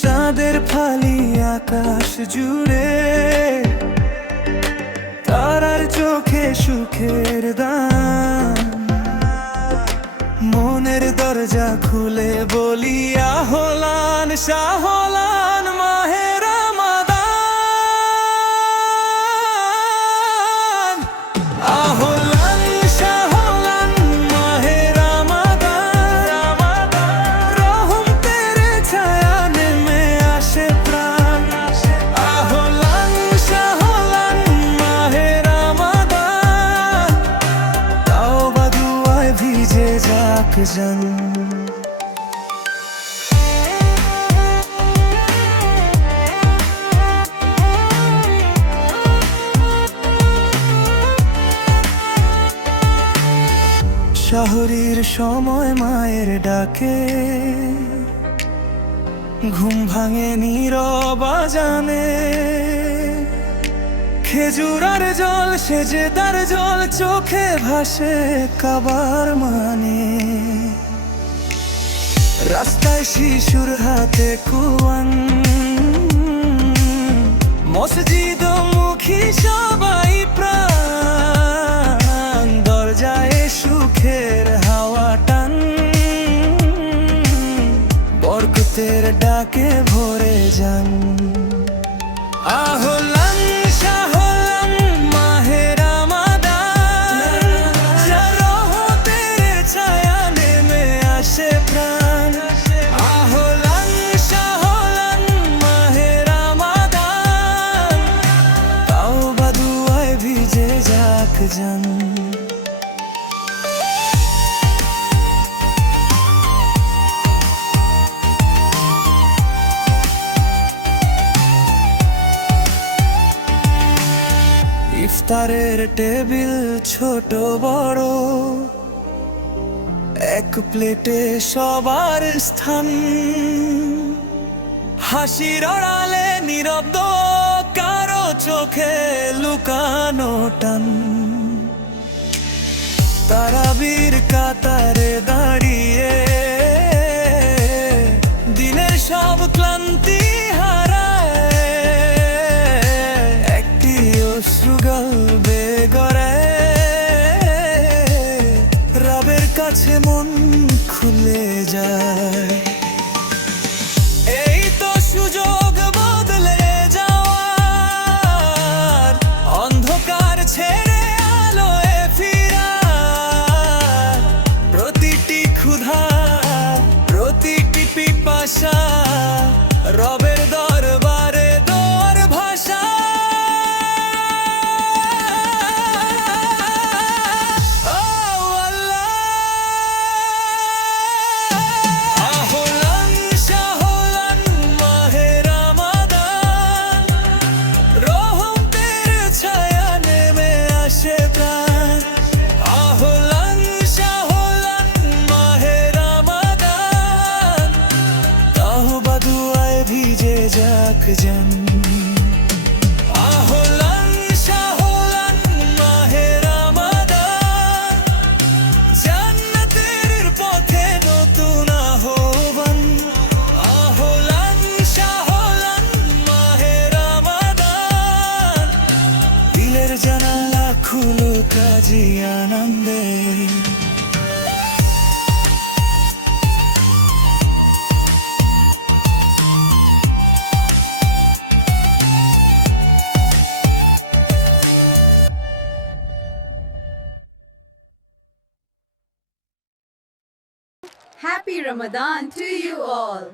চাঁদের ফালি আকাশ জুড়ে, তারার চোখে সুখের দান। মনের দরজা খুলে বলি আহলান শাহলান মাহে রমাদান। আহলান শাহলান মাহে রমাদান, রহম তেরে ছায়া নেমে আসে প্রাণ। আহলান শাহলান মাহে রমাদান, তাওবা দুআয় ভিজে যাক জান। শহরের সময় মায়ের ডাকে ঘুম ভাঙে নীরব আজানে। খেজুর আর জল সেজে তার জল চোখে ভাসে কাবার মানে। রাস্তায় শিশুর হাতে কুয়ান, মসজিদ মুখী সবাই প্রাণ। দরজায় সুখের হাওয়া টান, বরকতের ডাকে ভরে যান। আহলান শাহলান মাহে রমাদান, যার রহমতের ছায়া নেমে আসে প্রাণ। আহলান শাহলান মাহে রমাদান, তাওবা দুআয় ভিজে যাক জান। ইফতারের টেবিল ছোট বড়, এক প্লেটে সবার স্থান। হাসির আড়ালে নীরব দোয়া, কারো চোখে লুকানো টান। তারাবির কাতারে দাঁড়িয়ে দিনের সব ক্লান্তি হারায়, একটি অশ্রু গলবে গড়ে। রবের কাছে মন খুলে যায়, এই তো সুযোগ বদলে যাওয়ার। অন্ধকার ছেড়ে আলোয় ফিরার, প্রতিটি ক্ষুধা প্রতিটি পিপাসা রবের দরবারে দোয়ার ভাষা। আহলান শাহলান মাহে রমাদান, রহমতের ছায়া নেমে আসে প্রাণ। আহলান শাহলান মাহে রমাদান, তাওবা দুআয় ভিজে যাক জান। আহলান শাহলান মাহে রমাদান, জান্নাতের পথে নতুন আহ্বান। আহলান শাহলান মাহে রমাদান, দিলের জানালা খুলুক আজি আনন্দে। Happy Ramadan to you all.